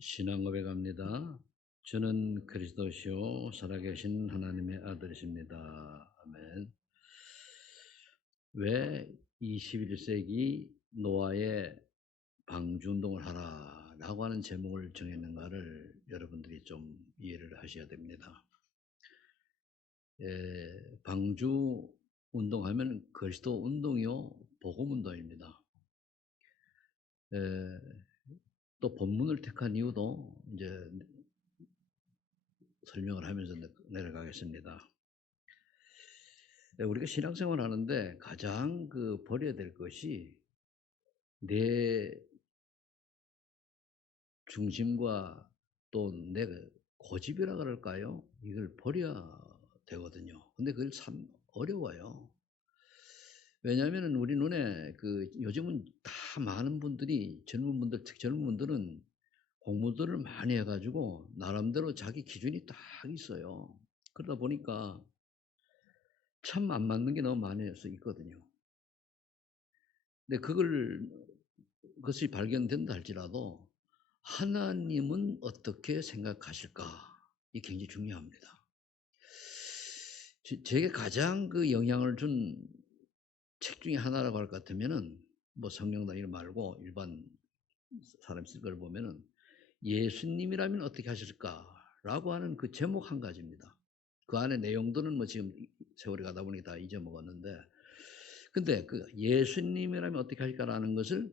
신앙 고백합니다. 주는 그리스도시요 살아계신 하나님의 아들이십니다. 아멘. 왜 21세기 노아의 방주 운동을 하라라고 하는 제목을 정했는가를 여러분들이 좀 이해를 하셔야 됩니다. 방주 운동하면 그리스도 운동이요 복음 운동입니다. 또 본문을 택한 이유도 이제 설명을 하면서 내려가겠습니다. 우리가 신앙생활 하는데 가장 버려야 될 것이 내 중심과 또 내 고집이라 그럴까요? 이걸 버려야 되거든요. 근데 그걸 참 어려워요. 왜냐하면 우리 눈에 요즘은 다 많은 분들이 젊은 분들, 특히 젊은 분들은 공부들을 많이 해가지고 나름대로 자기 기준이 딱 있어요. 그러다 보니까 참 안 맞는 게 너무 많이 있거든요. 근데 그것이 발견된다 할지라도 하나님은 어떻게 생각하실까? 이게 굉장히 중요합니다. 제게 가장 영향을 준 책 중에 하나라고 할 것 같으면은 뭐 성경다 이런 말고 일반 사람 쓸 걸 보면은 예수님이라면 어떻게 하실까라고 하는 그 제목 한 가지입니다. 그 안에 내용들은 뭐 지금 세월이 가다 보니 다 잊어먹었는데, 근데 그 예수님이라면 어떻게 할까라는 것을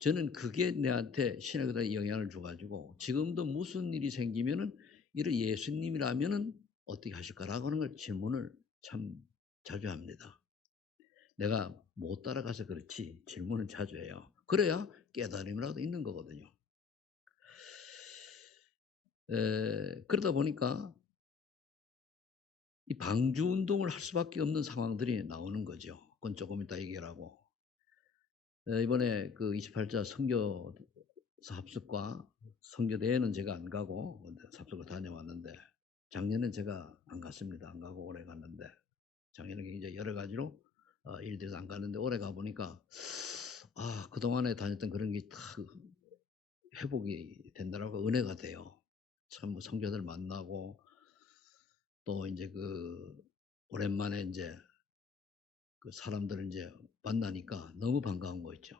저는 그게 내한테 신학에 영향을 줘가지고 지금도 무슨 일이 생기면은 이를 예수님이라면은 어떻게 하실까라고 하는 걸 질문을 참 자주 합니다. 내가 못 따라가서 그렇지 질문은 자주 해요. 그래야 깨달음이라도 있는 거거든요. 그러다 보니까 이 방주 운동을 할 수밖에 없는 상황들이 나오는 거죠. 그건 조금 이따 얘기하고. 이번에 28자 선교사 합숙과 선교대회는 제가 안 가고 합숙을 다녀왔는데, 작년엔 제가 안 갔습니다. 안 가고 올해 갔는데, 작년에 굉장히 여러 가지로 일들이 안 갔는데 올해 가보니까 그동안에 다녔던 그런 게 다 회복이 된다라고 은혜가 돼요. 참 뭐 성교들 만나고 또 이제 오랜만에 이제 그 사람들을 이제 만나니까 너무 반가운 거 있죠.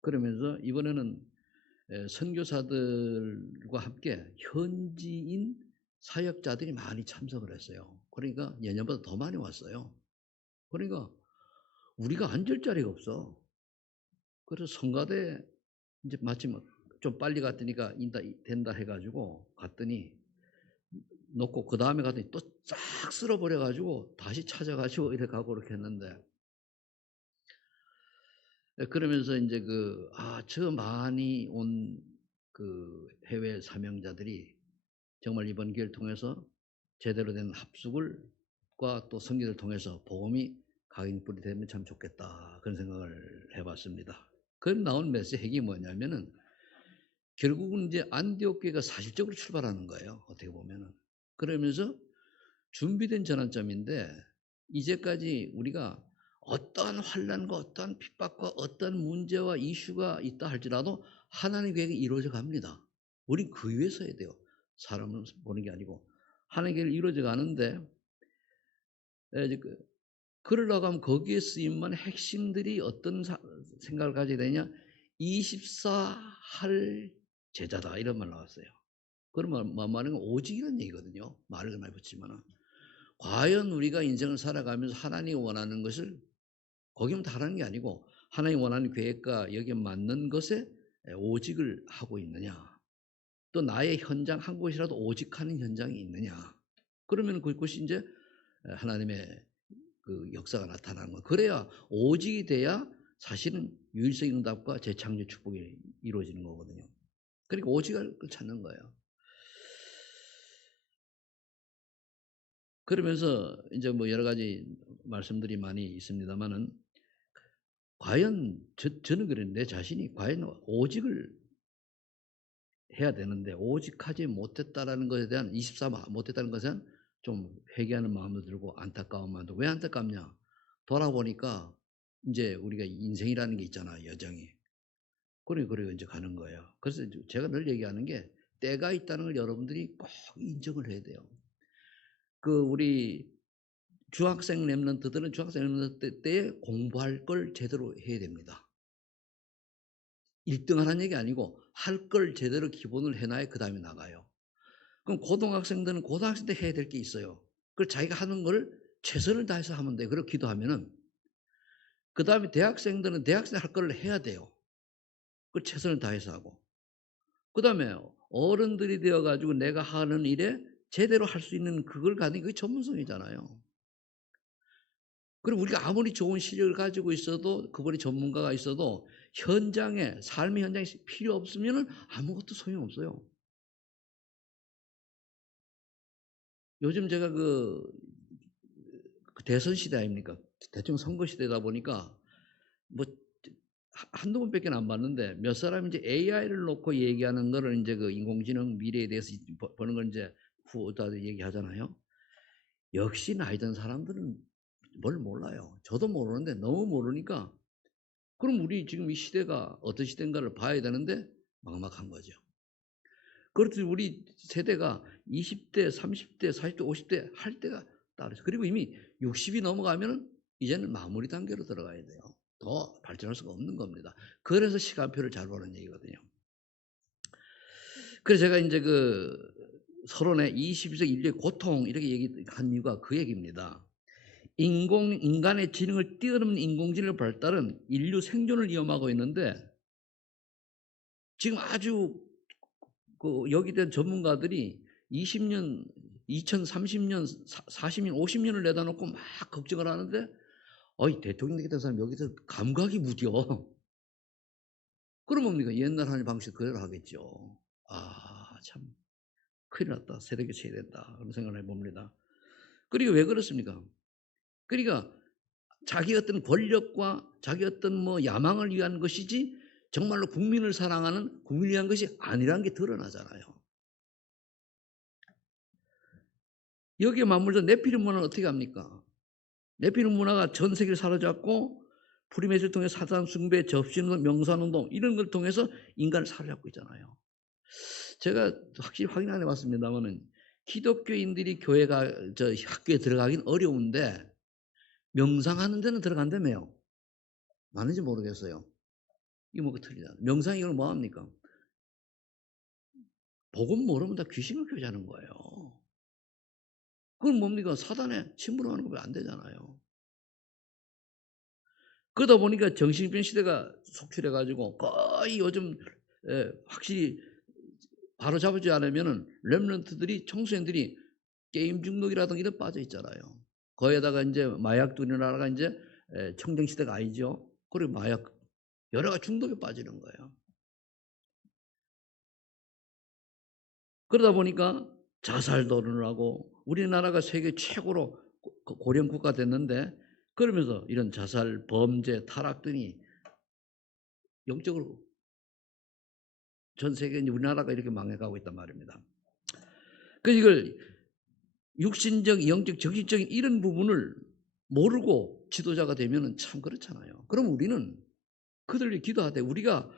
그러면서 이번에는 선교사들과 함께 현지인 사역자들이 많이 참석을 했어요. 그러니까 예년보다 더 많이 왔어요. 그러니까 우리가 앉을 자리가 없어. 그래서 성가대 이제 마침 좀 빨리 갔더니까 된다 해가지고 갔더니 놓고 그 다음에 갔더니 또 싹 쓸어버려가지고 다시 찾아가시고 이렇게 가고 그렇게 했는데, 그러면서 이제 저 많이 온 해외 사명자들이 정말 이번 기회를 통해서 제대로 된 합숙과 또 선교를 통해서 복음이 각인불이 되면 참 좋겠다, 그런 생각을 해봤습니다. 그 나온 메시지가 뭐냐면은 결국은 이제 안디옥 교회가 사실적으로 출발하는 거예요. 어떻게 보면은. 그러면서 준비된 전환점인데, 이제까지 우리가 어떠한 환난과 어떠한 핍박과 어떤 문제와 이슈가 있다 할지라도 하나님의 계획이 이루어져 갑니다. 우린 그 위에 서야 돼요. 사람을 보는 게 아니고 하나님의 계획이 이루어져 가는데, 그러려고 하면 거기에 쓰임만 핵심들이 어떤 생각을 가지게 되냐, 24할 제자다 이런 말 나왔어요. 그러면 말은 오직 이런 얘기거든요. 말을 많이 붙이면은. 과연 우리가 인생을 살아가면서 하나님이 원하는 것을 거기면 다라는 게 아니고 하나님이 원하는 계획과 여기에 맞는 것에 오직을 하고 있느냐, 또 나의 현장 한 곳이라도 오직하는 현장이 있느냐, 그러면 그것이 이제 하나님의 역사가 나타나는 거예요. 그래야 오직이 돼야 사실은 유일성 응답과 재창조 축복이 이루어지는 거거든요. 그러니까 오직을 찾는 거예요. 그러면서 이제 뭐 여러 가지 말씀들이 많이 있습니다만은, 과연 저는 그래요. 내 자신이 과연 오직을 해야 되는데 오직하지 못했다라는 것에 대한 24 못했다는 것은 좀 회개하는 마음도 들고 안타까운 마음도. 왜 안타깝냐? 돌아보니까 이제 우리가 인생이라는 게 있잖아, 여정이. 그래 이제 가는 거예요. 그래서 제가 늘 얘기하는 게 때가 있다는 걸 여러분들이 꼭 인정을 해야 돼요. 우리 중학생 랩런트들은 중학생 랩런트 때에 공부할 걸 제대로 해야 됩니다. 1등 하라는 얘기 아니고 할 걸 제대로 기본을 해 놔야 그다음에 나가요. 그럼 고등학생들은 고등학생 때 해야 될 게 있어요. 그걸 자기가 하는 걸 최선을 다해서 하면 돼요. 그렇게 기도하면은. 그다음에 대학생들은 대학생 할 걸 해야 돼요. 그걸 최선을 다해서 하고. 그다음에 어른들이 되어 가지고 내가 하는 일에 제대로 할 수 있는 그걸 가는 게 그게 전문성이잖아요. 그리고 우리가 아무리 좋은 실력을 가지고 있어도 그분이 전문가가 있어도 현장에 삶의 현장에 필요 없으면은 아무것도 소용없어요. 요즘 제가 대선 시대 아닙니까? 대통령 선거 시대다 보니까 뭐 한두 번밖에 안 봤는데 몇 사람이 이제 AI를 놓고 얘기하는 거를 이제 인공지능 미래에 대해서 보는 걸 이제 후다들 얘기하잖아요. 역시 나이 든 사람들은 뭘 몰라요. 저도 모르는데 너무 모르니까 그럼 우리 지금 이 시대가 어떤 시대인가를 봐야 되는데 막막한 거죠. 그렇듯이 우리 세대가 20대, 30대, 40대, 50대 할 때가 따르죠. 그리고 이미 60이 넘어가면은 이제는 마무리 단계로 들어가야 돼요. 더 발전할 수가 없는 겁니다. 그래서 시간표를 잘 보는 얘기거든요. 그래서 제가 이제 서론에 21세기 인류의 고통 이렇게 얘기한 이유가 그 얘기입니다. 인간의 지능을 뛰어넘는 인공지능 발달은 인류 생존을 위험하고 있는데 지금 아주 여기 된 전문가들이 20년, 2030년, 40년, 50년을 내다 놓고 막 걱정을 하는데 어이 대통령 되겠다는 사람이 여기서 감각이 무뎌. 그럼 뭡니까? 옛날 하는 방식 그대로 하겠죠. 참 큰일 났다. 세대 교체해야 된다. 그런 생각을 해봅니다. 그리고 왜 그렇습니까? 그러니까 자기 어떤 권력과 자기 어떤 야망을 위한 것이지 정말로 국민을 사랑하는 국민을 위한 것이 아니라는 게 드러나잖아요. 여기에 맞물려 네피림 문화는 어떻게 합니까? 네피림 문화가 전 세계를 사로잡고 프리메이스를 통해 사단 숭배, 접신운동, 명산운동 이런 걸 통해서 인간을 사로잡고 있잖아요. 제가 확실히 확인 안 해봤습니다만은 기독교인들이 학교에 들어가긴 어려운데 명상하는 데는 들어간다며요. 맞는지 모르겠어요. 이거 뭐가 틀리다. 명상이 이걸 뭐 합니까? 복음 모르면 다 귀신을 교제하는 거예요. 그건 뭡니까? 사단에 침몰하는 거면 안 되잖아요. 그러다 보니까 정신병 시대가 속출해 가지고 거의 요즘 확실히 바로잡지 않으면은 렘넌트들이 청소년들이 게임 중독이라든가 이런 빠져 있잖아요. 거기에다가 이제 마약도 일어나다가 이제 청정 시대가 아니죠. 그리고 마약 여러 가지 중독에 빠지는 거예요. 그러다 보니까 자살도 일어나고 우리나라가 세계 최고로 고령 국가 됐는데 그러면서 이런 자살, 범죄, 타락 등이 영적으로 전 세계 우리나라가 이렇게 망해가고 있단 말입니다. 그래서 이걸 육신적, 영적, 정신적인 이런 부분을 모르고 지도자가 되면은 참 그렇잖아요. 그럼 우리는 그들을 기도하되 우리가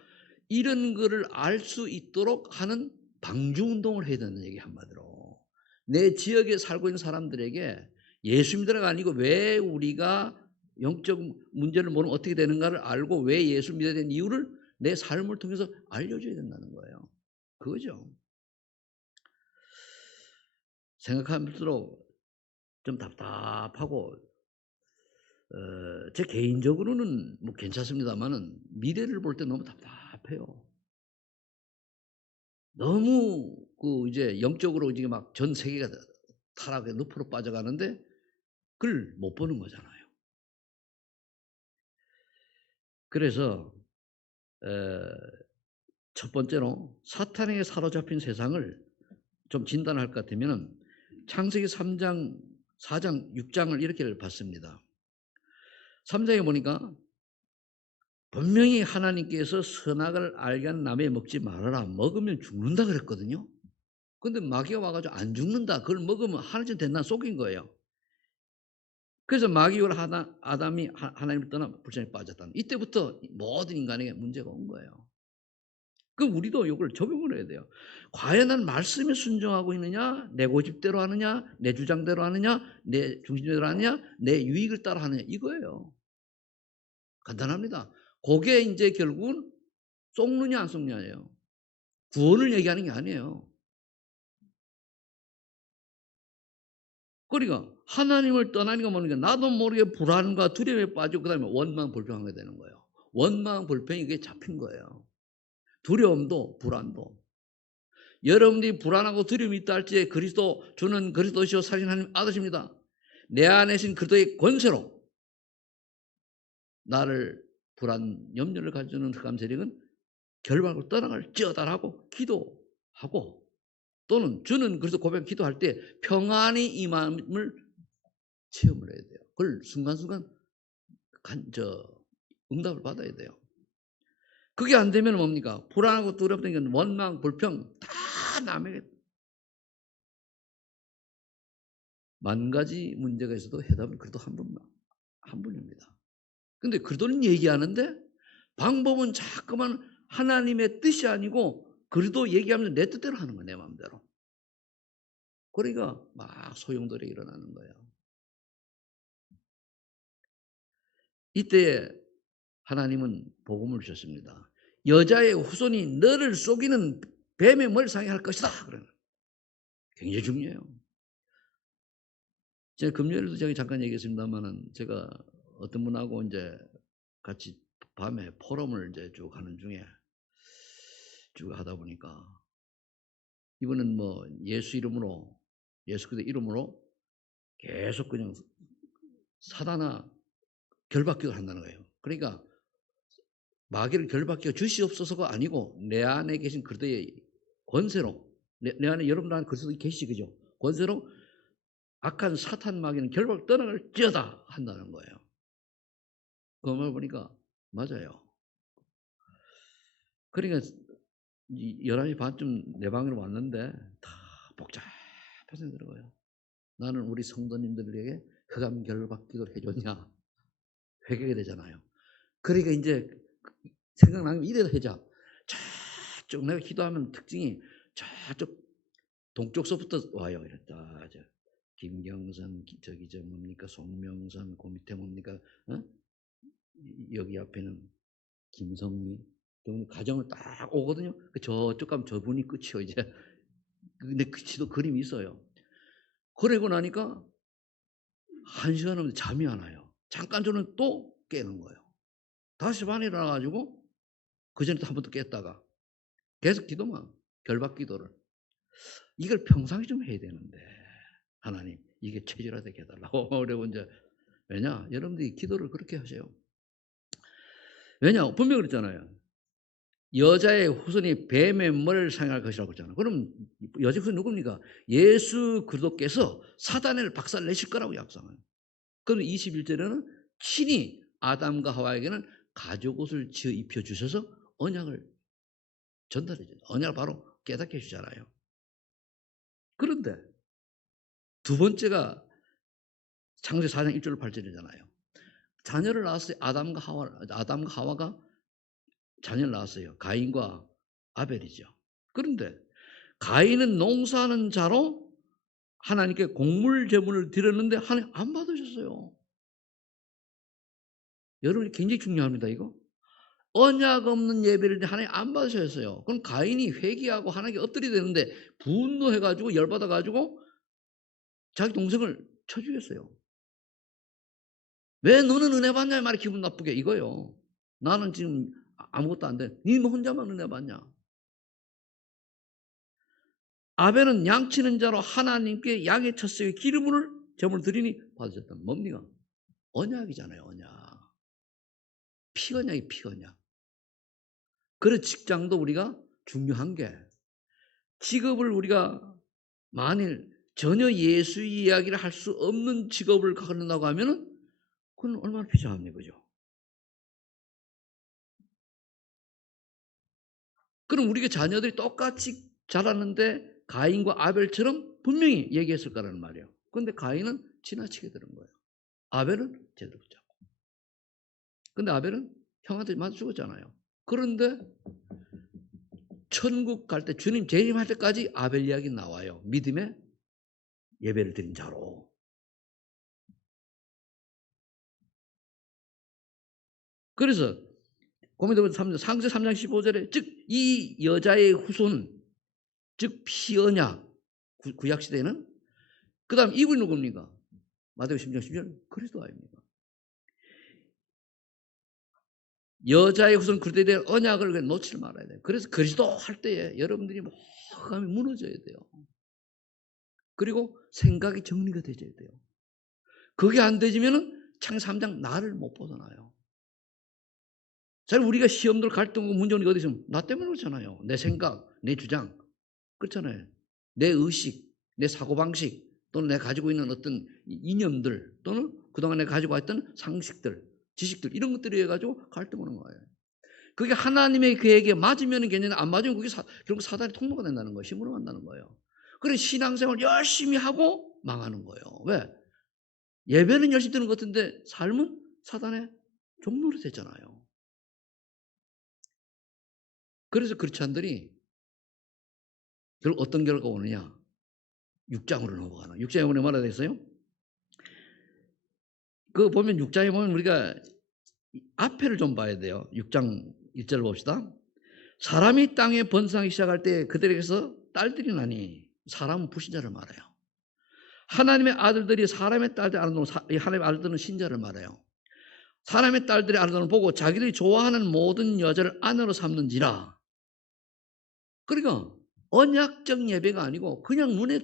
이런 거를 알 수 있도록 하는 방주 운동을 해야 되는 얘기 한마디로. 내 지역에 살고 있는 사람들에게 예수 믿으라가 아니고 왜 우리가 영적 문제를 모르면 어떻게 되는가를 알고 왜 예수 믿어야 되는 이유를 내 삶을 통해서 알려줘야 된다는 거예요. 그거죠. 생각할수록 좀 답답하고 제 개인적으로는 뭐 괜찮습니다만은 미래를 볼 때 너무 답답해요. 너무 이제 영적으로 이제 막 전 세계가 타락의 늪으로 빠져가는데 그걸 못 보는 거잖아요. 그래서 첫 번째로 사탄에게 사로잡힌 세상을 좀 진단할 것 같으면은 창세기 3장, 4장, 6장을 이렇게 봤습니다. 3장에 보니까 분명히 하나님께서 선악을 알게 하는 나무에 먹지 말아라. 먹으면 죽는다 그랬거든요. 근데 마귀가 와가지고 안 죽는다. 그걸 먹으면 하나님 된다 속인 거예요. 그래서 마귀와 아담이 하나님을 떠나 불신에 빠졌다. 이때부터 모든 인간에게 문제가 온 거예요. 그럼 우리도 이걸 적용을 해야 돼요. 과연 난 말씀에 순종하고 있느냐, 내 고집대로 하느냐, 내 주장대로 하느냐, 내 중심대로 하느냐, 내 유익을 따라 하느냐, 이거예요. 간단합니다. 그게 이제 결국은 속느냐 안 속느냐예요. 구원을 얘기하는 게 아니에요. 그러니까 하나님을 떠나니까 모르니까 나도 모르게 불안과 두려움에 빠지고 그다음에 원망불평하게 되는 거예요. 원망불평이 그게 잡힌 거예요. 두려움도 불안도. 여러분들이 불안하고 두려움이 있다 할지 그리스도 주는 그리스도시요 살인 하나님 아드십니다. 내 안에 계신 그리스도의 권세로 나를 불안 염려를 가져주는 흑암 세력은 결박으로 떠나갈지어다라고 기도하고 또는 주는 그래서 고백 기도할 때 평안이 임함을 체험을 해야 돼요. 그걸 순간순간 응답을 받아야 돼요. 그게 안 되면 뭡니까? 불안하고 두렵던 게 원망, 불평 다 남에게 만 가지 문제가 있어도 해답은 그래도 한 분입니다. 근데 그들은 얘기하는데 방법은 자꾸만 하나님의 뜻이 아니고 그래도 얘기하면서 내 뜻대로 하는 거야, 내 마음대로. 그러니까 막 소용돌이 일어나는 거예요. 이때 하나님은 복음을 주셨습니다. 여자의 후손이 너를 속이는 뱀의 머리를 상해 할 것이다. 그러는 굉장히 중요해요. 제가 금요일도 제가 잠깐 얘기했습니다만은 제가 어떤 분하고 이제 같이 밤에 포럼을 이제 쭉 하는 중에 쭉 하다 보니까 이분은 뭐 예수 이름으로 예수 그리스도 이름으로 계속 그냥 사단아 결박기도를 한다는 거예요. 그러니까 마귀를 결박기가 주시옵소서가 아니고 내 안에 계신 그리스도의 권세로 내 안에 여러분 안에 그리스도 계시지 그죠? 권세로 악한 사탄 마귀는 결박 떠나갈지어다 한다는 거예요. 그 말 보니까 맞아요. 그러니까 11시 반쯤 내 방으로 왔는데 다 복잡해서 들어가요. 나는 우리 성도님들에게 흑암 결박 기도를 해줬냐 회개가 되잖아요. 그러니까 이제 생각나면 이래도 하자. 저쪽 내가 기도하면 특징이 저쪽 동쪽서부터 와요. 이랬다. 김경선 저기 저 뭡니까 송명선 그 밑에 뭡니까 어? 여기 앞에는 김성미 가정을 딱 오거든요. 저쪽 가면 저분이 끝이요 이제. 근데 끝이도 그림이 있어요. 그러고 나니까 1시간 넘게 잠이 안 와요. 잠깐 저는 또 깨는 거예요. 5시 반에 일어나가지고 그전에 또 한 번 또 깼다가 계속 기도만 결박 기도를 이걸 평상시 좀 해야 되는데 하나님 이게 체질화되게 해달라고 그러고 이제 왜냐 여러분들이 기도를 그렇게 하세요. 왜냐 분명히 그랬잖아요. 여자의 후손이 뱀의 머리를 상할 것이라고 했잖아요. 그럼 여자 후손이 누굽니까? 예수 그리스도께서 사단을 박살내실 거라고 약속해요. 그럼 21절에는 친히 아담과 하와에게는 가죽옷을 지어 입혀주셔서 언약을 전달해 줘요. 언약을 바로 깨닫게 해주잖아요. 그런데 두 번째가 창세기 4장 1절로 8절이잖아요. 자녀를 낳았어요. 아담과 하와가 자녀를 낳았어요. 가인과 아벨이죠. 그런데 가인은 농사하는 자로 하나님께 곡물 제물을 드렸는데 하나님 안 받으셨어요. 여러분이 굉장히 중요합니다. 이거. 언약 없는 예배를 하나님 안 받으셨어요. 그럼 가인이 회개하고 하나님께 엎드려야 되는데 분노해가지고 열받아가지고 자기 동생을 쳐 죽였어요. 왜 너는 은혜 받냐 말이 기분 나쁘게 이거요. 나는 지금 아무것도 안 돼. 니 혼자만 은혜 받냐. 아벨은 양치는 자로 하나님께 양의 첫 새의 기름을 제물 드리니 받으셨다. 뭡니까? 언약이잖아요. 언약. 피언약이 피언약. 그래서 직장도 우리가 중요한 게 직업을 우리가 만일 전혀 예수 이야기를 할 수 없는 직업을 갖는다고 하면은 그건 얼마나 비장합니까? 그죠? 그럼 우리가 자녀들이 똑같이 자랐는데 가인과 아벨처럼 분명히 얘기했을 거라는 말이에요. 그런데 가인은 지나치게 들은 거예요. 아벨은 제대로 붙잡고. 근데 아벨은 형한테 맞아 죽었잖아요. 그런데 천국 갈 때 주님 재림할 때까지 아벨 이야기 나와요. 믿음의 예배를 드린 자로. 그래서 고민되면 상세 3장 15절에 즉 이 여자의 후손 즉 피언약 구약 시대에는 그다음 이분이 누굽니까? 마태복음 10장 10절 그리스도 아닙니까? 여자의 후손 그리스도에 대한 언약을 놓치지 말아야 돼요. 그래서 그리스도 할 때에 여러분들이 감이 무너져야 돼요. 그리고 생각이 정리가 되어야 돼요. 그게 안 되지면은 창세기 3장 나를 못 벗어나요. 잘 우리가 시험들 갈등하고 문제는 어디 있으면 나 때문에 그렇잖아요. 내 생각, 내 주장 그렇잖아요. 내 의식, 내 사고방식 또는 내가 가지고 있는 어떤 이념들 또는 그동안 내가 가지고 있던 상식들, 지식들 이런 것들이 해가지고 갈등하는 거예요. 그게 하나님의 계획에 맞으면 괜찮은데 안 맞으면 그게 결국 사단의 통로가 된다는 거예요. 힘으로 만나는 거예요. 그래서 신앙생활 열심히 하고 망하는 거예요. 왜? 예배는 열심히 드는 것 같은데 삶은 사단의 종로로 됐잖아요. 그래서 크리스찬들이 결국 어떤 결과가 오느냐? 6장으로 넘어가는. 6장에 보면 뭐라 되어 있어요? 그 보면 6장에 보면 우리가 앞에를 좀 봐야 돼요. 6장 1절 봅시다. 사람이 땅에 번성하기 시작할 때 그들에게서 딸들이 나니 사람은 불신자를 말해요. 하나님의 아들들이 사람의 딸들 아름다운 하나님의 아들들은 신자를 말해요. 사람의 딸들의 아름다움을 보고 자기들이 좋아하는 모든 여자를 아내로 삼는지라. 그러니까 언약적 예배가 아니고 그냥 눈에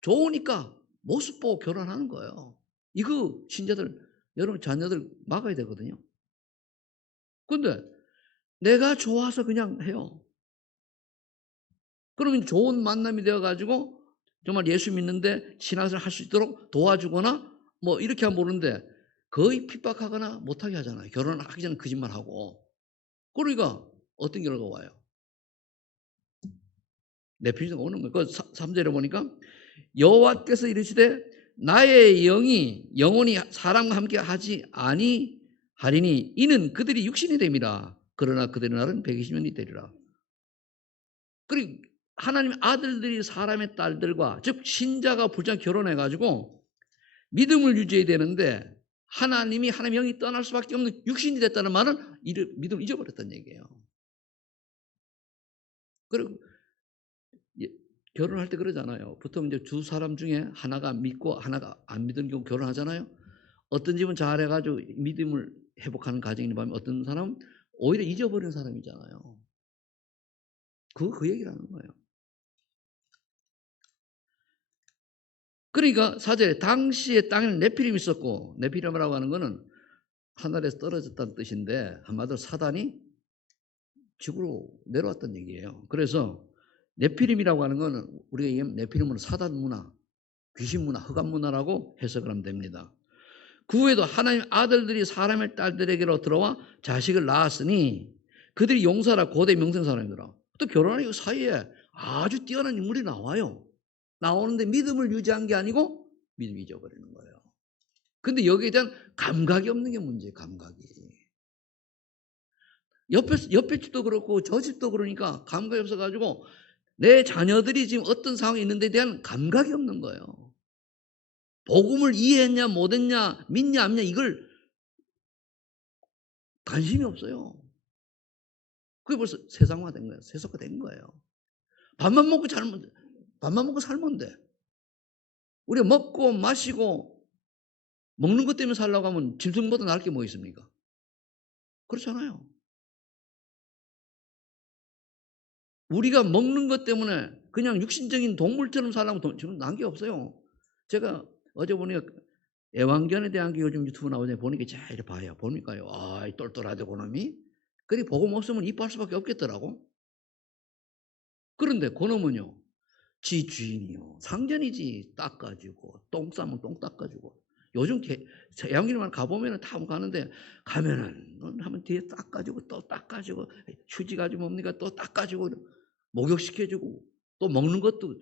좋으니까 모습 보고 결혼하는 거예요. 이거 신자들 여러분 자녀들 막아야 되거든요. 근데 내가 좋아서 그냥 해요. 그러면 좋은 만남이 되어가지고 정말 예수 믿는데 신앙생활 할 수 있도록 도와주거나 뭐 이렇게 하면 모르는데 거의 핍박하거나 못하게 하잖아요. 결혼하기 전에 거짓말하고. 그러니까 어떤 결과가 와요? 내 편의가 오는 거예요. 그 3절에 보니까 여호와께서 이르시되 나의 영이 영원히 사람과 함께 하지 아니하리니 이는 그들이 육신이 됨이라. 그러나 그들의 날은 120년이 되리라. 그리고 하나님 아들들이 사람의 딸들과 즉 신자가 불장 결혼해가지고 믿음을 유지해야 되는데 하나님 영이 떠날 수밖에 없는 육신이 됐다는 말은 믿음을 잊어버렸다는 얘기예요. 그리고 결혼할 때 그러잖아요. 보통 이제 두 사람 중에 하나가 믿고 하나가 안 믿는 경우 결혼하잖아요. 어떤 집은 잘해가지고 믿음을 회복하는 가정이 보면 어떤 사람은 오히려 잊어버리는 사람이잖아요. 그 얘기를 하는 거예요. 그러니까 사절에 당시에 땅에는 네피림이 있었고 네피림이라고 하는 거는 하늘에서 떨어졌다는 뜻인데 한마디로 사단이 지구로 내려왔다는 얘기예요. 그래서 네피림이라고 하는 거는 우리가 얘기하면 네피림은 사단 문화, 귀신 문화, 흑암 문화라고 해석을 하면 됩니다. 그 후에도 하나님 아들들이 사람의 딸들에게로 들어와 자식을 낳았으니 그들이 용사라 고대 명성 사람이더라. 또 결혼하는 사이에 아주 뛰어난 인물이 나와요. 나오는데 믿음을 유지한 게 아니고 믿음 잊어버리는 거예요. 근데 여기에 대한 감각이 없는 게 문제예요. 감각이. 옆에 집도 그렇고 저 집도 그러니까 감각이 없어가지고 내 자녀들이 지금 어떤 상황에 있는데 대한 감각이 없는 거예요. 복음을 이해했냐 못했냐 믿냐 안 믿냐 이걸 관심이 없어요. 그게 벌써 세상화된 거예요. 세속화된 거예요. 밥만 먹고 살면 돼. 우리가 먹고 마시고 먹는 것 때문에 살려고 하면 짐승보다 나을 게 뭐 있습니까? 그렇잖아요. 우리가 먹는 것 때문에 그냥 육신적인 동물처럼 살려면 지금 난 게 없어요. 제가 어제 보니까 애완견에 대한 게 요즘 유튜브 나오잖아요. 보니까 잘 봐요. 보니까요. 아, 똘똘하대 고놈이. 그리 복음 없으면 이뻐할 수밖에 없겠더라고. 그런데 고놈은요. 지 주인이요. 상전이지. 닦아주고 똥 싸면 똥 닦아주고. 요즘 애완견만 가보면 다 가는데 가면은 하면 뒤에 닦아주고 또 닦아주고 휴지 가지고 뭡니까 또 닦아주고 목욕시켜주고 또 먹는 것도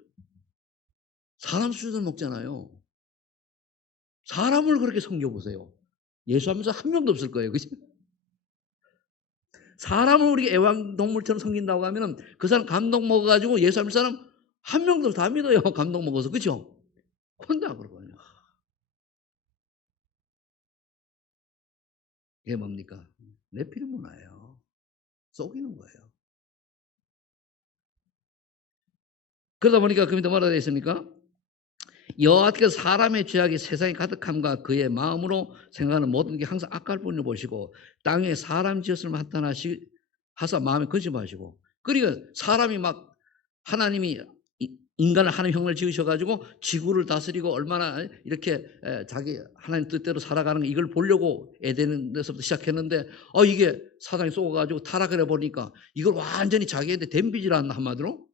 사람 수준을 먹잖아요. 사람을 그렇게 섬겨보세요. 예수하면서 한 명도 없을 거예요. 그죠? 사람을 우리가 애완동물처럼 섬긴다고 하면은 그 사람 감동 먹어가지고 예수 안 믿는 사람 한 명도 다 믿어요. 감동 먹어서. 그죠? 혼자 그러거든요. 이게 뭡니까? 내피리 문화예요. 속이는 거예요. 그러다 보니까 그 밑에 뭐라 되어 있습니까? 여호와께서 사람의 죄악이 세상에 가득함과 그의 마음으로 생각하는 모든 게 항상 악할 뿐을 보시고 땅에 사람 지었음을 하사 마음에 거짓하시고, 그러니까 사람이 막 하나님이 인간을 하나님 형을 지으셔가지고 지구를 다스리고 얼마나 이렇게 자기 하나님 뜻대로 살아가는 거 이걸 보려고 에덴 데서부터 시작했는데 이게 사단이 쏘아가지고 타락을 해보니까 이걸 완전히 자기한테 댐비질 않나 한마디로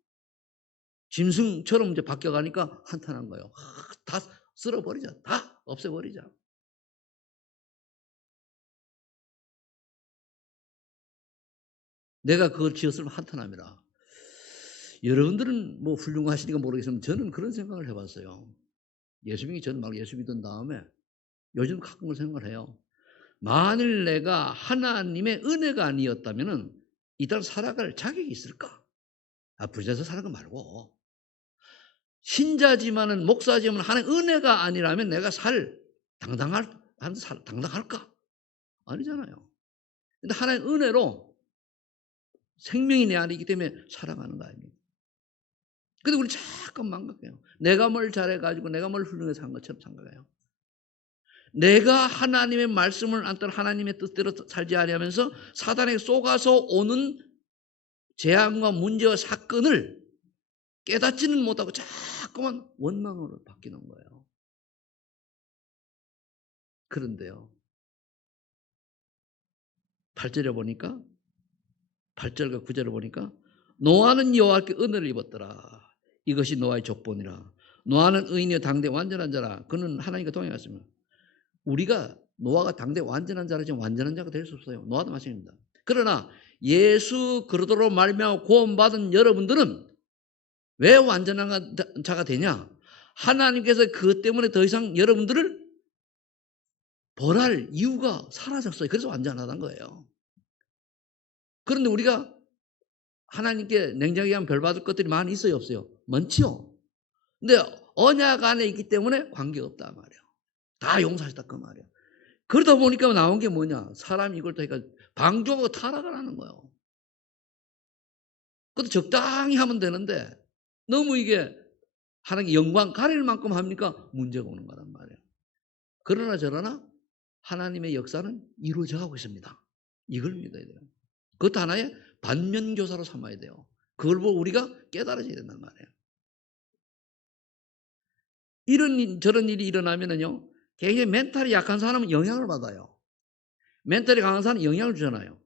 짐승처럼 이제 바뀌어가니까 한탄한 거예요. 다 쓸어버리자. 다 없애버리자. 내가 그걸 지었으면 한탄함이라. 여러분들은 뭐 훌륭하시니까 모르겠지만 저는 그런 생각을 해봤어요. 예수 믿기 전 막 예수 믿은 다음에 요즘 가끔 그런 생각을 해요. 만일 내가 하나님의 은혜가 아니었다면은 이 땅 살아갈 자격이 있을까? 부자에서 사는 거 말고 신자지만은 목사지만 하나님 은혜가 아니라면 내가 당당할까? 아니잖아요. 근데 하나님 은혜로 생명이 내 안에 있기 때문에 살아가는 거 아닙니까? 근데 우리 자꾸 망각해요. 내가 뭘 잘해가지고 내가 뭘 훌륭해서 한 것처럼 생각해요. 내가 하나님의 말씀을 안 따라 하나님의 뜻대로 살지 아니하면서 사단에게 쏘가서 오는 재앙과 문제와 사건을 깨닫지는 못하고 자꾸만 원망으로 바뀌는 거예요. 그런데요, 8절에 보니까 8절과 9절을 보니까 노아는 여호와께 은혜를 입었더라. 이것이 노아의 족본이라. 노아는 의인이여 당대 완전한 자라. 그는 하나님과 동행했습니다. 우리가 노아가 당대 완전한 자라지만 완전한 자가 될 수 없어요. 노아도 마찬가지입니다. 그러나 예수 그리스도로 말미암아 구원받은 여러분들은 왜 완전한 자가 되냐? 하나님께서 그것 때문에 더 이상 여러분들을 벌할 이유가 사라졌어요. 그래서 완전하다는 거예요. 그런데 우리가 하나님께 냉정하게 하면 벌 받을 것들이 많이 있어요, 없어요? 많지요. 근데 언약 안에 있기 때문에 관계없다 말이에요. 다 용서하셨다 그 말이에요. 그러다 보니까 나온 게 뭐냐? 사람이 이걸 또 그러니까 방종하고 타락을 하는 거예요. 그것도 적당히 하면 되는데 너무 이게 하나님께 영광 가릴 만큼 합니까? 문제가 오는 거란 말이에요. 그러나 저러나 하나님의 역사는 이루어져 가고 있습니다. 이걸 믿어야 돼요. 그것도 하나의 반면교사로 삼아야 돼요. 그걸 보고 우리가 깨달아져야 된단 말이에요. 이런 저런 일이 일어나면은요, 굉장히 멘탈이 약한 사람은 영향을 받아요. 멘탈이 강한 사람은 영향을 주잖아요.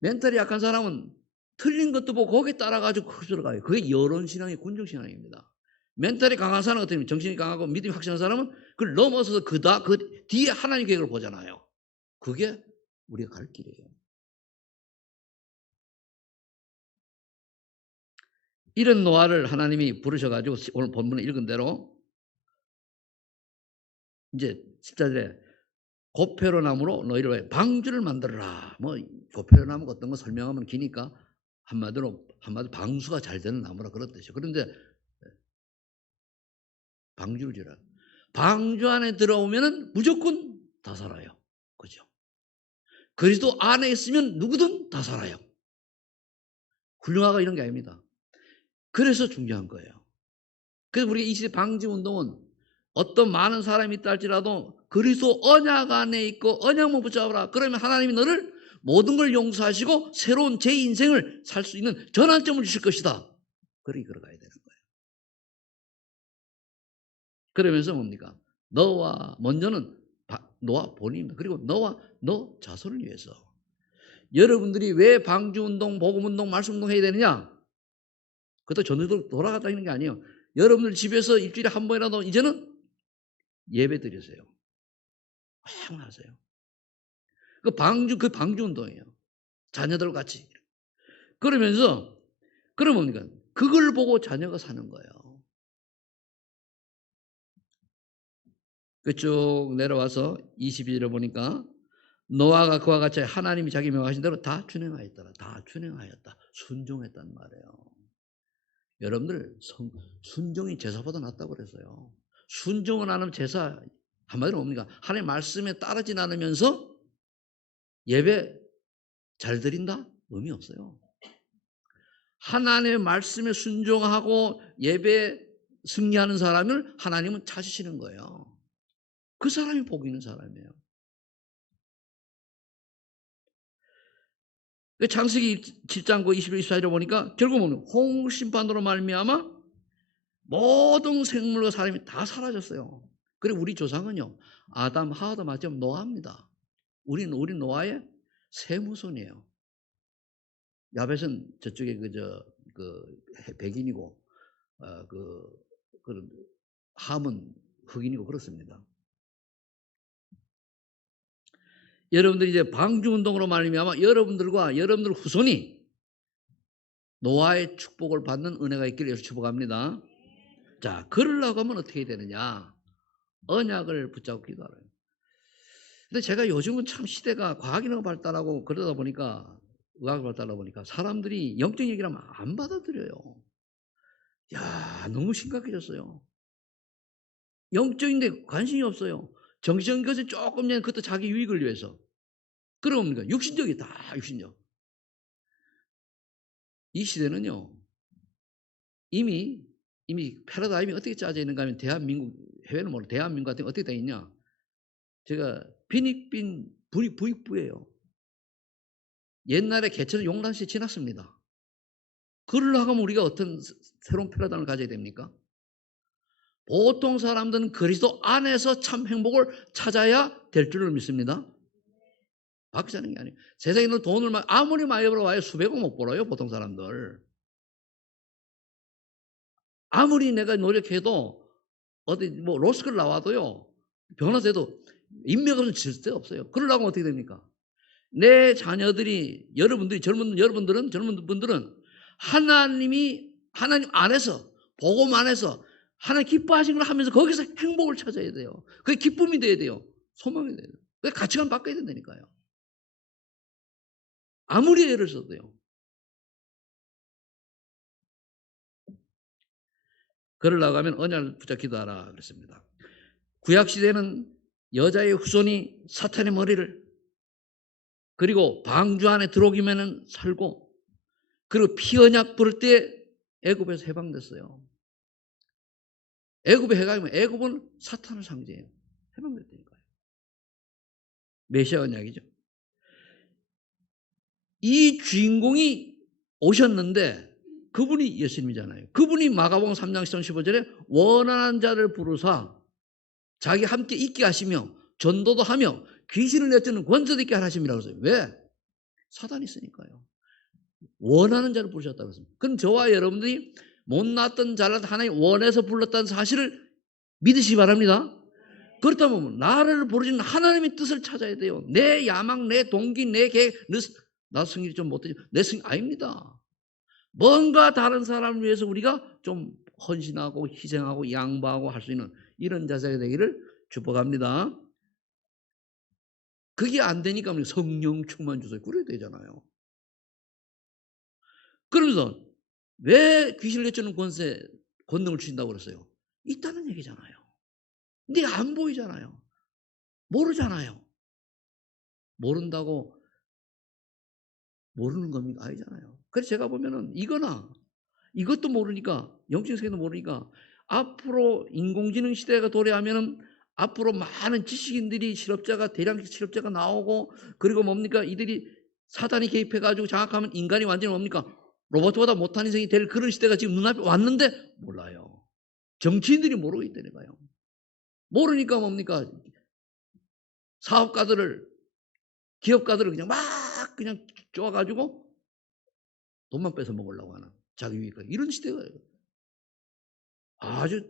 멘탈이 약한 사람은 틀린 것도 보고 거기에 따라가지고 들어가요. 그게 여론신앙이 군중신앙입니다. 멘탈이 강한 사람 같은 경우 정신이 강하고 믿음이 확실한 사람은 그걸 넘어서서 그 뒤에 하나님 계획을 보잖아요. 그게 우리가 갈 길이에요. 이런 노아를 하나님이 부르셔가지고 오늘 본문에 읽은 대로 이제 10절에 고페로나무로 너희를 방주를 만들어라. 뭐 고페로나무가 어떤 거 설명하면 기니까 한마디로 방수가 잘 되는 나무라 그렇듯이. 그런데 방주를 지어라. 방주 안에 들어오면은 무조건 다 살아요. 그죠? 그리스도 안에 있으면 누구든 다 살아요. 훌륭하가 이런 게 아닙니다. 그래서 중요한 거예요. 그래서 우리가 이 시대 방주 운동은 어떤 많은 사람이 있다 할지라도 그리스도 언약 안에 있고 언약만 붙잡아라. 그러면 하나님이 너를 모든 걸 용서하시고 새로운 제 인생을 살 수 있는 전환점을 주실 것이다. 그렇게 걸어가야 되는 거예요. 그러면서 뭡니까? 먼저는 너와 본인입니다. 그리고 너 자손을 위해서. 여러분들이 왜 방주운동, 복음운동, 말씀운동 해야 되느냐? 그것도 전도로 돌아갔다는 게 아니에요. 여러분들 집에서 일주일에 한 번이라도 이제는 예배 드리세요. 막 하세요. 그 방주운동이에요. 자녀들 같이. 그러면 뭡니까? 그걸 보고 자녀가 사는 거예요. 그쭉 내려와서 22절에 보니까 노아가 그와 같이 하나님이 자기 명하신 대로 다 준행하였더라. 다 준행하였다. 순종했단 말이에요. 여러분들 순종이 제사보다 낫다고 그랬어요. 순종을 안 하면 제사 한마디로 뭡니까? 하나님 말씀에 따르지 않으면서 예배 잘 드린다? 의미 없어요. 하나님의 말씀에 순종하고 예배 승리하는 사람을 하나님은 찾으시는 거예요. 그 사람이 복 있는 사람이에요. 창세기 7장 21, 24절에 보니까 결국은 홍심판으로 말미암아 모든 생물과 사람이 다 사라졌어요. 그리고 우리 조상은요, 아담, 하와도 마지막 노아입니다. 우리 노아의 세무손이에요. 야벳은 저쪽에 백인이고, 함은 흑인이고 그렇습니다. 여러분들이 이제 방주운동으로 말미암아 여러분들 후손이 노아의 축복을 받는 은혜가 있기를 예수 축복합니다. 자, 그러려고 하면 어떻게 되느냐? 언약을 붙잡고 기도하래요. 근데 제가 요즘은 참 시대가 과학이 발달하고 그러다 보니까 의학이 발달하다 보니까 사람들이 영적 얘기를 하면 안 받아들여요. 야, 너무 심각해졌어요. 영적인데 관심이 없어요. 정신적인 것은 조금 그냥 그것도 자기 유익을 위해서. 그러니까 육신적이다, 육신적. 이 시대는요, 이미 패러다임이 어떻게 짜져 있는가 하면 대한민국, 해외는 모르고 대한민국 같은 게 어떻게 되어 있냐. 제가 빈익빈 부익부예요. 옛날에 개천은 용란시에 지났습니다. 그러려고 하면 우리가 어떤 새로운 패러다임을 가져야 됩니까? 보통 사람들은 그리스도 안에서 참 행복을 찾아야 될 줄을 믿습니다. 박자는 게 아니에요. 세상에 있는 돈을 아무리 많이 벌어와야 수백억 못 벌어요, 보통 사람들. 아무리 내가 노력해도 어디 로스쿨 나와도요, 변호사도 인맥 없으면 절대 없어요. 그러려고 하면 어떻게 됩니까? 내 자녀들이 젊은 분들은 하나님 안에서 복음 안에서 하나님 기뻐하신 걸 하면서 거기서 행복을 찾아야 돼요. 그게 기쁨이 돼야 돼요. 소망이 돼야 돼요. 그게 가치관 바꿔야 된다니까요. 아무리 애를 써도요. 그러려고 하면 언약을 붙잡고 기도하라 그랬습니다. 구약시대는 여자의 후손이 사탄의 머리를, 그리고 방주 안에 들어오기면은 살고, 그리고 피언약 부를 때 애굽에서 해방됐어요. 애굽에 해방이면 애굽은 사탄을 상징해요. 해방됐다니까요. 메시아 언약이죠. 이 주인공이 오셨는데 그분이 예수님이잖아요. 그분이 마가복음 3장 15절에 원하는 자를 부르사 자기 함께 있게 하시며 전도도 하며 귀신을 내쫓는 권세도 있게 하심이라고 했어요. 왜? 사단이 있으니까요. 원하는 자를 부르셨다고 했습니다. 그럼 저와 여러분들이 못 낳았던 자를 하나님 원해서 불렀다는 사실을 믿으시기 바랍니다. 그렇다면 나를 부르신 하나님의 뜻을 찾아야 돼요. 내 야망, 내 동기, 내 계획, 나 승리 좀 못되지. 내 승리 아닙니다. 뭔가 다른 사람을 위해서 우리가 좀 헌신하고 희생하고 양보하고 할 수 있는 이런 자세가 되기를 축복합니다. 그게 안 되니까 성령 충만 주소서 그래야 되잖아요. 그러면서 왜 귀신을 내쫓는 권능을 주신다고 그랬어요? 있다는 얘기잖아요. 근데 안 보이잖아요. 모르잖아요. 모른다고 모르는 겁니까? 아니잖아요. 그래서 제가 보면은 이것도 모르니까, 영적 세계도 모르니까 앞으로 인공지능 시대가 도래하면은 앞으로 많은 지식인들이 대량 실업자가 나오고, 그리고 뭡니까? 이들이 사단이 개입해가지고 장악하면 인간이 완전히 뭡니까? 로봇보다 못한 인생이 될 그런 시대가 지금 눈앞에 왔는데 몰라요. 정치인들이 모르고 있다니까요. 모르니까 뭡니까? 기업가들을 그냥 쪼아가지고 돈만 뺏어 먹으려고 하는 자기 유익, 이런 시대가 아주.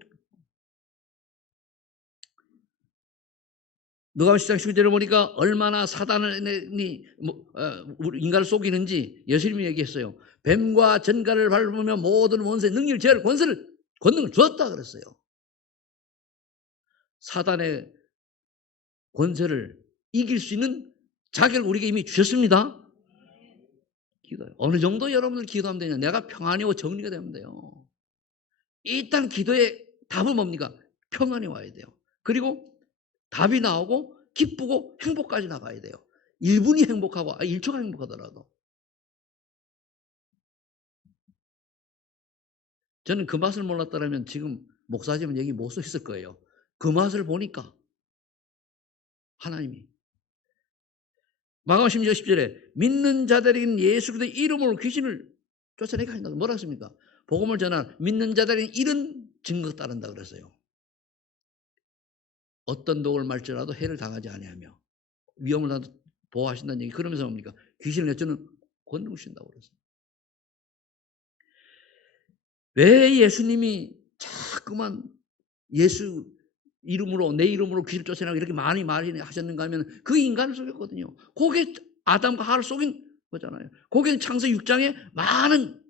누가복음 10장 11절을 보니까 얼마나 사단이 인간을 속이는지 예수님이 얘기했어요. 뱀과 전갈을 밟으며 모든 원수의 능력을 제할 권능을 주었다 그랬어요. 사단의 권세를 이길 수 있는 자격을 우리에게 이미 주셨습니다. 기도요. 어느 정도 여러분들 기도하면 되냐? 내가 평안이 오고 정리가 되면 돼요. 일단 기도의 답은 뭡니까? 평안이 와야 돼요. 그리고 답이 나오고 기쁘고 행복까지 나가야 돼요. 1분이 행복하고 1초가 행복하더라도. 저는 그 맛을 몰랐더라면 지금 목사지면 여기 못 서 있을 거예요. 그 맛을 보니까 하나님이 마가복음 10장 10절에 믿는 자들에게는 예수 그리스도의 이름으로 귀신을 쫓아내게 하신다. 뭐라 했습니까? 복음을 전한 믿는 자들에게는 이런 증거가 따른다 그랬어요. 어떤 독을 말지라도 해를 당하지 아니하며 위험을 당하도 보호하신다는 얘기. 그러면서 뭡니까? 귀신을 내쫓는 권능 주신다고 그랬어요. 왜 예수님이 자꾸만 예수 이름으로 내 이름으로 귀신을 쫓아내라고 이렇게 많이 하셨는가 하면 그 인간을 속였거든요. 그게 아담과 하와를 속인 거잖아요. 거기는 창세기 6장에 많은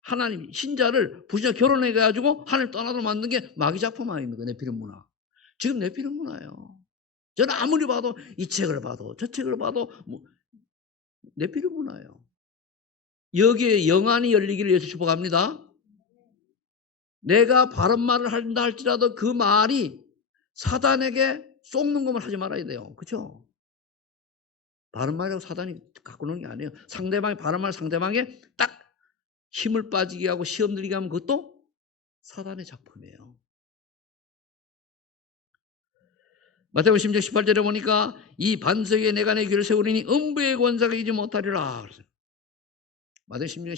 하나님 신자를 부신자 결혼해 가지고 하늘 떠나도록 만든 게 마귀 작품 아닙니까? 네피림 문화. 지금 네피림 문화예요. 저는 아무리 봐도 이 책을 봐도 저 책을 봐도 뭐 네피림 문화예요. 여기에 영안이 열리기를 위해서 축복합니다. 내가 바른 말을 한다 할지라도 그 말이 사단에게 속는 것만 하지 말아야 돼요. 그렇죠? 바른 말이라고 사단이 갖고 노는 게 아니에요. 상대방이 바른 말 상대방에 딱 힘을 빠지게 하고 시험 들게 하면 그것도 사단의 작품이에요. 마태복음 10장 18절에 보니까 이 반석에 내가 내 귀를 세우리니 음부의 권세가 이지 못하리라. 마태복음 10장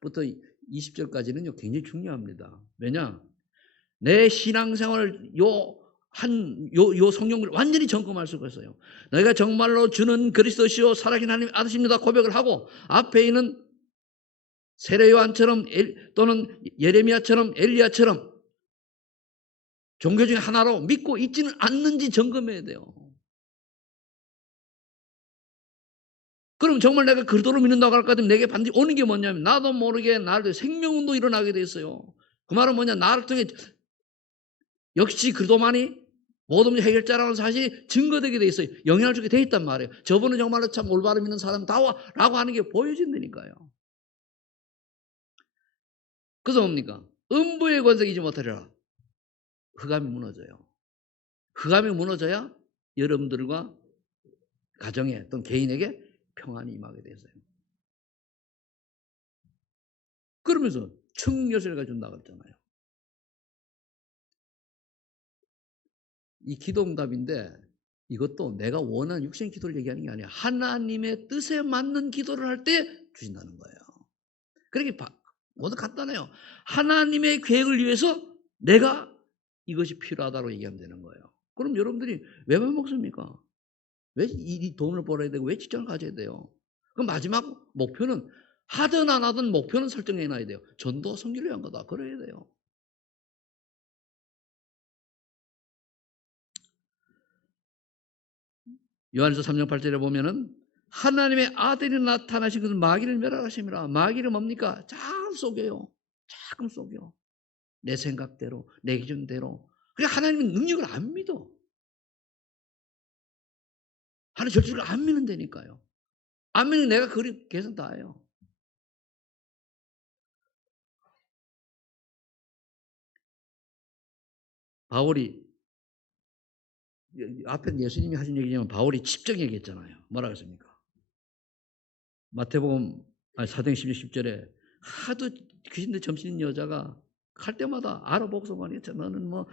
10절부터 20절까지는요 굉장히 중요합니다. 왜냐? 내 신앙생활을 요 성경을 완전히 점검할 수가 있어요. 너희가 정말로 주는 그리스도시요 살아계신 하나님의 아들입니다 고백을 하고 앞에 있는 세례 요한처럼 또는 예레미야처럼 엘리야처럼 종교 중에 하나로 믿고 있지는 않는지 점검해야 돼요. 그럼 정말 내가 그리스도로 믿는다고 할까 하면 내게 반드시 오는 게 뭐냐면 나도 모르게 나를 생명운동 일어나게 돼 있어요. 그 말은 뭐냐? 나를 통해 역시 그리스도만이 모든 문제 해결자라는 사실이 증거되게 돼 있어요. 영향을 주게 돼 있단 말이에요. 저분은 정말로 참 올바로 믿는 사람다워라고 하는 게 보여진다니까요. 그래서 뭡니까? 음부의 권세가 이지 못하리라. 흑암이 무너져요. 흑암이 무너져야 여러분들과 가정에 또는 개인에게 평안이 임하게 되어요. 그러면서 청려세가 준다고 했잖아요. 이 기도응답인데 이것도 내가 원하는 육신 기도를 얘기하는 게 아니야. 하나님의 뜻에 맞는 기도를 할 때 주신다는 거예요. 그렇게 모두 간단해요. 하나님의 계획을 위해서 내가 이것이 필요하다고 얘기하면 되는 거예요. 그럼 여러분들이 왜 먹습니까? 왜 이 돈을 벌어야 되고 왜 직장을 가져야 돼요? 그럼 마지막 목표는 하든 안 하든 목표는 설정해 놔야 돼요. 전도 성기를 위한 거다. 그래야 돼요. 요한일서 3장 8절에 보면은 하나님의 아들이 나타나신 것은 마귀를 멸하심이라. 마귀는 뭡니까? 자꾸 속여요. 자꾸 속여. 내 생각대로, 내 기준대로. 그래 하나님은 능력을 안 믿어. 하나님 절대로 안 믿는다니까요. 안 믿는 내가 그리 계산 다 해요. 바울이 앞에 예수님이 하신 얘기지만 바울이 직접 얘기했잖아요. 뭐라고 했습니까? 마태복음 사도행 10절에 하도 귀신들 점치는 여자가 갈 때마다 알아보고서만 했죠. 너는 뭐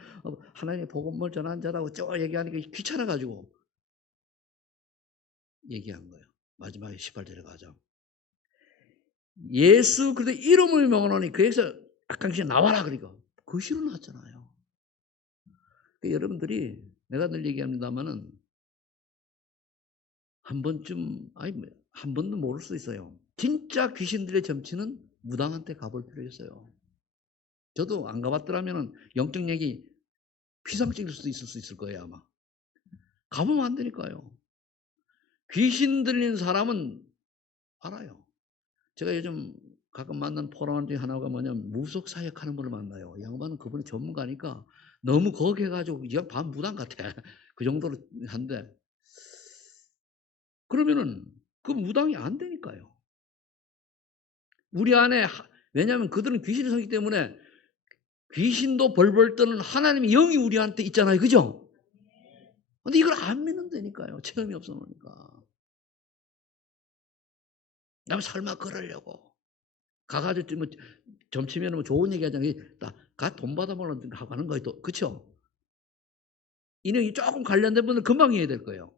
하나님의 복음을 전하는 자라고 쭉 얘기하니까 귀찮아가지고 얘기한 거예요. 마지막에 18절에 가자. 예수 그리스도 이름을 명하노니 그에서 악한 귀신 나와라 그러니까 그 시로 나왔잖아요. 그러니까 여러분들이 내가 늘 얘기합니다마는 한 번쯤 한 번도 모를 수 있어요. 진짜 귀신들의 점치는 무당한테 가볼 필요 있어요. 저도 안 가봤더라면 영적 얘기 피상 찍을 수도 있을 수 있을 거예요 아마. 가보면 안 되니까요. 귀신 들린 사람은 알아요. 제가 요즘 가끔 만난 포럼원 중에 하나가 뭐냐면 무속 사역하는 분을 만나요. 양반은 그분이 전문가니까 너무 거기해가지고 그냥 반 무당 같아. 그 정도로 한데 그러면은 그 무당이 안 되니까요. 우리 안에 왜냐하면 그들은 귀신이 성기 때문에 귀신도 벌벌 떠는 하나님의 영이 우리한테 있잖아요. 그죠? 근데 이걸 안 믿는다니까요. 체험이 없어 놓으니까. 남 설마 그러려고. 가가지고 뭐 점치면 뭐 좋은 얘기 하잖아요. 가 돈 받아먹으려고 하는 거예요. 또. 그쵸? 인형이 조금 관련된 분들 금방 이해될 거예요.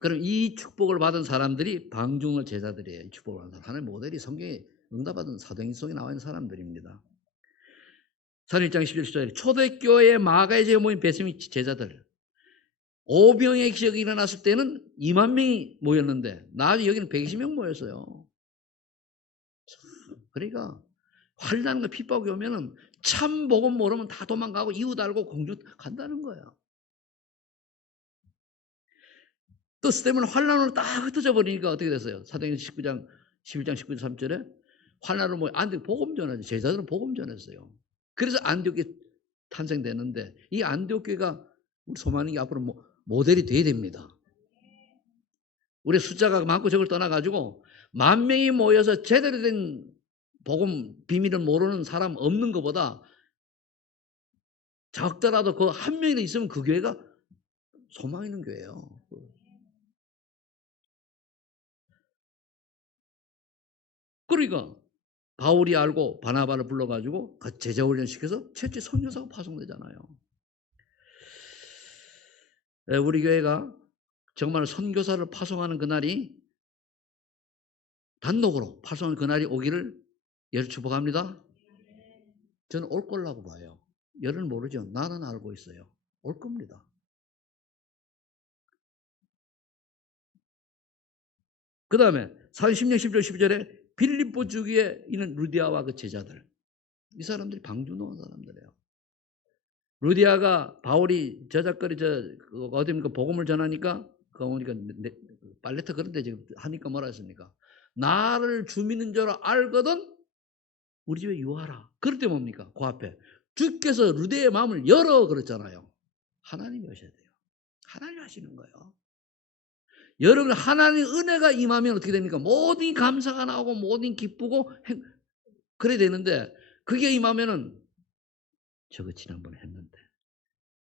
그럼 이 축복을 받은 사람들이 방중의 제자들이에요. 이 축복을 받은 사람. 하나님의 모델이 성경에 응답받은 사도행전에 나와 있는 사람들입니다. 사도행 1장 11절에 초대교회 마가의 모인 베스미 제자들. 오병의 기적이 일어났을 때는 2만 명이 모였는데 나중에 여기는 120명 모였어요. 그러니까 환난과 핍박이 오면은 참 복음 모르면 다 도망가고 이웃 알고 공주 간다는 거예요. 또 스테반 환난으로 딱 흩어져 버리니까 어떻게 됐어요? 사도행전 19장 11장 19절 3절에 환난으로 뭐 안디옥 복음 전하죠. 제자들은 복음 전했어요. 그래서 안디옥이 탄생되는데 이 안디옥 교회가 우리 소망이 앞으로 모델이 돼야 됩니다. 우리 숫자가 많고 적을 떠나가지고 10,000명이 모여서 제대로 된 복음 비밀을 모르는 사람 없는 것보다 적더라도 그 한 명이나 있으면 그 교회가 소망 있는 교회예요. 그러니까 바울이 알고 바나바를 불러가지고 제자 훈련시켜서 최초의 선교사가 파송되잖아요. 우리 교회가 정말 선교사를 파송하는 그날이 단독으로 파송하는 그날이 오기를 예를 축복합니다. 저는 올 거라고 봐요. 열은 모르죠. 나는 알고 있어요. 올 겁니다. 그 다음에 40년 10절 12절에 빌립보 주기에 있는 루디아와 그 제자들. 이 사람들이 방주노한 사람들이에요. 루디아가 바울이 저작거리 어디입니까 복음을 전하니까 그러니까 빨래터 그런데 지금 하니까 뭐라 했습니까? 나를 주 믿는 줄 알거든 우리 집에 유하라. 그럴 때 뭡니까? 그 앞에 주께서 루디아의 마음을 열어 그랬잖아요. 하나님이 오셔야 돼요. 하나님이 하시는 거예요. 여러분 하나님의 은혜가 임하면 어떻게 됩니까? 모든 감사가 나오고 모든 기쁘고 그래야 되는데 그게 임하면은 저거 지난번에 했는데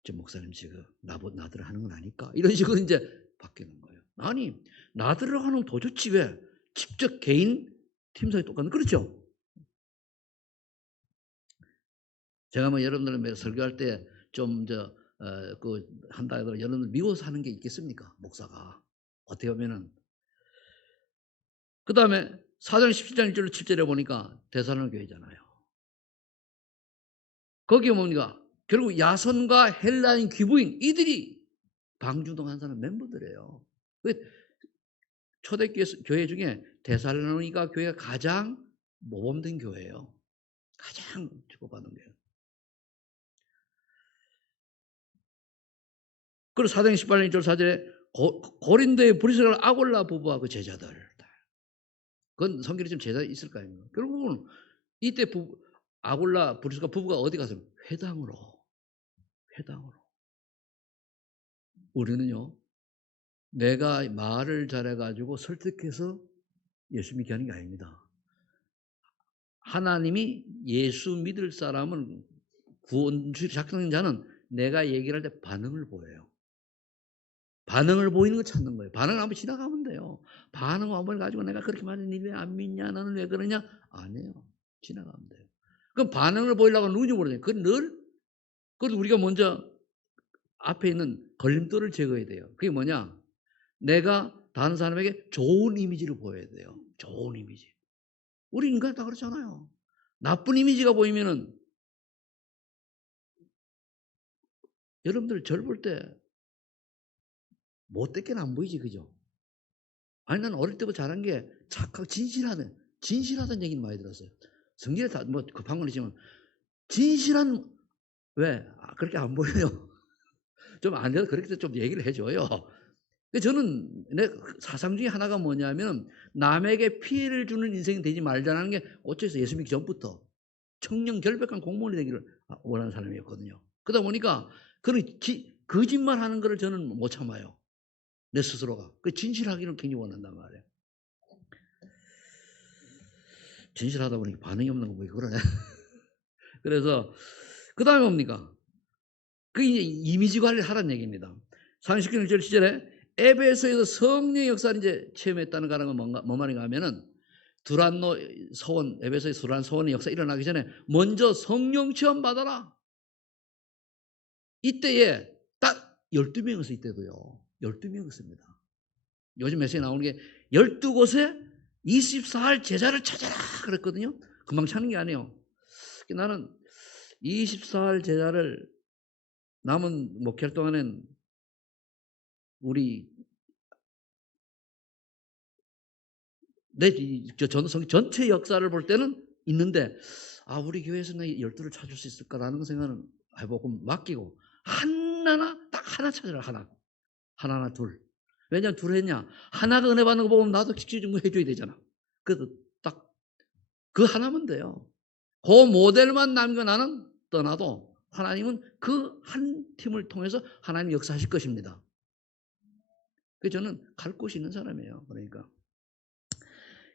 저 목사님 지금 나더러 하는 건 아닐까? 이런 식으로 이제 바뀌는 거예요. 아니 나더러 하는 더 좋지 왜? 직접 개인 팀장이 똑같은 그렇죠? 제가 뭐 여러분들 설교할 때 좀 한다 해도 여러분들 미워서 하는 게 있겠습니까? 목사가 어떻게 보면은 그 다음에 4장 17장 1절로 7절에 보니까 데살로니가 교회잖아요. 거기에 뭡니까? 결국 야선과 헬라인 귀부인 이들이 방주동한 사람 멤버들이에요. 초대교회 중에 데살로니가 교회가 가장 모범된 교회예요. 가장 축복받은 교회. 그리고 사도행 18장 1절 4절에 고린도의 브리스가 아골라 부부와 그 제자들. 그건 성경에 좀 제자 있을까요? 결국은 이때 아골라 브리스가 부부가 어디 가서 회당으로. 우리는요. 내가 말을 잘해가지고 설득해서 예수 믿게 하는 게 아닙니다. 하나님이 예수 믿을 사람은 구원주의 작성된 자는 내가 얘기를 할 때 반응을 보여요. 반응을 보이는 걸 찾는 거예요. 반응을 한번 지나가면 돼요. 반응 한번 가지고 내가 그렇게 말했니 왜 안 믿냐 너는 왜 그러냐 안 해요. 지나가면 돼요. 그럼 반응을 보이려고 누군지 모르잖아요. 그래도 우리가 먼저 앞에 있는 걸림돌을 제거해야 돼요. 그게 뭐냐? 내가 다른 사람에게 좋은 이미지를 보여야 돼요. 좋은 이미지. 우리 인간 다 그렇잖아요. 나쁜 이미지가 보이면은 여러분들 절 볼 때 못되게는 안 보이지, 그죠? 아니, 난 어릴 때부터 잘한 게 착하고 진실하다는 얘기는 많이 들었어요. 성질에 다 뭐 급한 건 있지만 진실한 왜 그렇게 안 보여요? 좀 안 돼도 그렇게 좀 얘기를 해줘요. 저는 내 사상 중에 하나가 뭐냐면 남에게 피해를 주는 인생이 되지 말자는 게 어째서 예수 믿기 전부터 청렴 결백한 공무원이 되기를 원하는 사람이었거든요. 그러다 보니까 거짓말하는 거를 저는 못 참아요. 내 스스로가. 그 진실하기를 굉장히 원한단 말이에요. 진실하다 보니까 반응이 없는 거 보니까 그러네. 그래서 그 다음에 뭡니까? 그 이제 이미지 관리를 하라는 얘기입니다. 상식경 1절 시절에 에베소에서 성령의 역사를 이제 체험했다는 가는 건 뭔 말인가 하면은 두란노 서원, 에베소의 두란 서원의 역사 일어나기 전에 먼저 성령 체험 받아라. 이때에 딱 12명이었어요. 이때도요. 12명이었습니다. 요즘 메시지에 나오는 게 12곳에 24할 제자를 찾아라 그랬거든요. 금방 찾는 게 아니에요. 나는 24할 제자를 남은 목회할 동안엔 우리 전체 역사를 볼 때는 있는데 우리 교회에서는 12를 찾을 수 있을까라는 생각은 해보고 맡기고 딱 하나 찾으라. 하나 둘. 왜냐면 둘 했냐? 하나가 은혜 받는 거 보면 나도 직접 좀 해줘야 되잖아. 그래서 딱 그 하나면 돼요. 그 모델만 남겨 나는 떠나도 하나님은 그 한 팀을 통해서 하나님 역사하실 것입니다. 그래서 저는 갈 곳이 있는 사람이에요. 그러니까.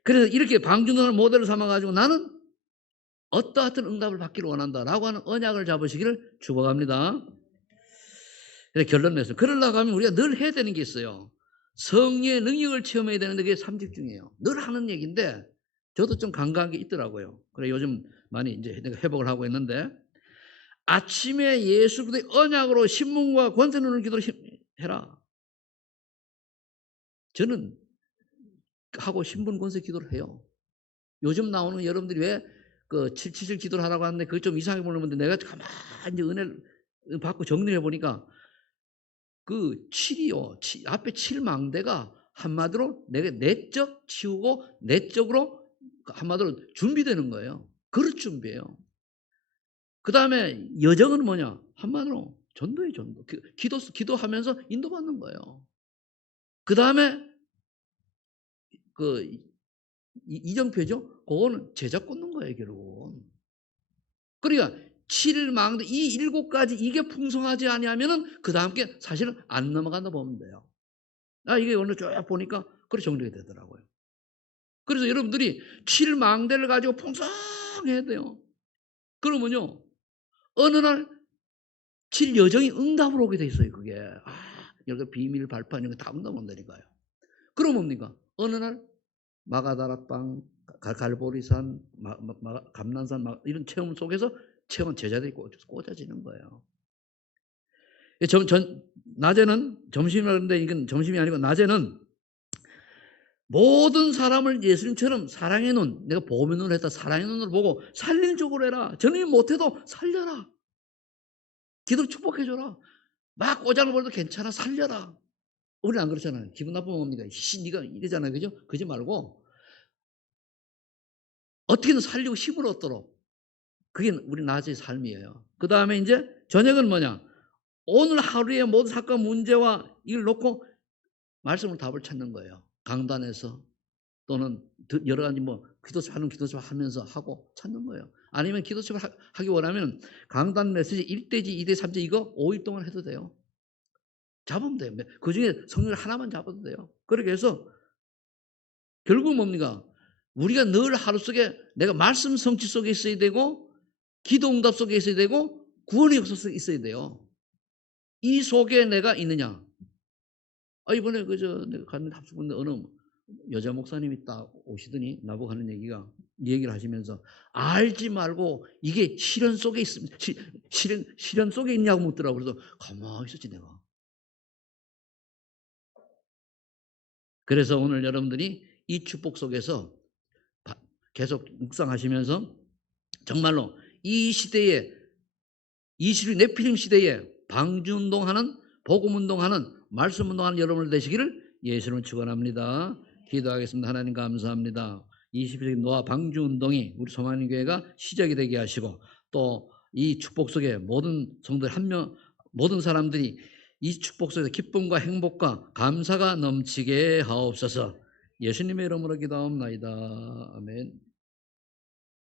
그래서 이렇게 방준을 모델로 삼아가지고 나는 어떠한 응답을 받기를 원한다라고 하는 언약을 잡으시기를 축복합니다. 그래서 결론 냈어요. 그러려고 하면 우리가 늘 해야 되는 게 있어요. 성령의 능력을 체험해야 되는데 그게 3집 중이에요. 늘 하는 얘기인데 저도 좀 간과한 게 있더라고요. 그래 요즘 많이 이제 내가 회복을 하고 있는데 아침에 예수 그리스도의 언약으로 신문과 권세 누는 기도를 해라. 저는 하고 신분 권세 기도를 해요. 요즘 나오는 여러분들이 왜 그 777 기도를 하라고 하는데 그게 좀 이상하게 보는데 내가 가만히 은혜를 받고 정리해 보니까 그 7이요. 앞에 7망대가 한마디로 내가 내적 치우고 내적으로 한마디로 준비되는 거예요. 그릇 준비예요. 그 다음에 여정은 뭐냐? 한마디로 전도예요, 전도. 기도하면서 인도받는 거예요. 그 다음에 그 이정표죠? 그거는 제자 꽂는 거예요, 결국은. 그러니까 7망대 이 7가지 이게 풍성하지 아니하면은 그 다음 게 사실은 안 넘어간다 보면 돼요. 이게 오늘 쭉 보니까 그렇게 정리가 되더라고요. 그래서 여러분들이 7망대를 가지고 풍성해야 돼요. 그러면요, 어느 날 7여정이 응답으로 오게 돼 있어요, 그게. 여기 비밀 발판 이런 거 다 응답 온다니까요. 그럼 뭡니까? 어느 날 마가다락방, 갈보리산, 감난산 이런 체험 속에서 체험은 제자들이 꽂아지는 거예요. 낮에는 점심이라는데 이건 점심이 아니고 낮에는 모든 사람을 예수님처럼 사랑의 눈, 내가 보험의 눈을 했다. 사랑의 눈으로 보고 살리는 쪽으로 해라. 저는 못해도 살려라. 기도로 축복해줘라. 막 꼬장을 벌도 괜찮아. 살려라. 우리는 안 그렇잖아요. 기분 나쁘면 뭡니까? 네가 이러잖아요. 그죠? 그러지 말고 어떻게든 살리고 힘을 얻도록. 그게 우리 낮의 삶이에요. 그 다음에 이제 저녁은 뭐냐? 오늘 하루의 모든 사건 문제와 이걸 놓고 말씀을 답을 찾는 거예요. 강단에서 또는 여러 가지 기도처럼 하면서 하고 찾는 거예요. 아니면 기도처럼 하기 원하면 강단 메시지 1대지 2대 3대 이거 5일 동안 해도 돼요. 잡으면 돼요. 그 중에 성령 하나만 잡아도 돼요. 그렇게 해서 결국 뭡니까? 우리가 늘 하루 속에 내가 말씀 성취 속에 있어야 되고 기도 응답 속에 있어야 되고 구원의 역사 속에 있어야 돼요. 이 속에 내가 있느냐? 이번에 내가 갔는데 합숙인데 어느 여자 목사님이 딱 오시더니 나보고 하는 얘기가 이 얘기를 하시면서 알지 말고 이게 시련 속에 있습니다. 시련 속에 있냐고 묻더라고. 그래서 가만히 있었지 내가. 그래서 오늘 여러분들이 이 축복 속에서 계속 묵상하시면서 정말로 이 시대에 20일 네피림 시대에 방주운동하는 복음운동하는 말씀운동하는 여러분들 되시기를 예수님을 축원합니다. 기도하겠습니다. 하나님 감사합니다. 21세기 노아 방주운동이 우리 소망의 교회가 시작이 되게 하시고 또 이 축복 속에 모든 성도들 모든 사람들이 이 축복 속에서 기쁨과 행복과 감사가 넘치게 하옵소서. 예수님의 이름으로 기도하옵나이다. 아멘.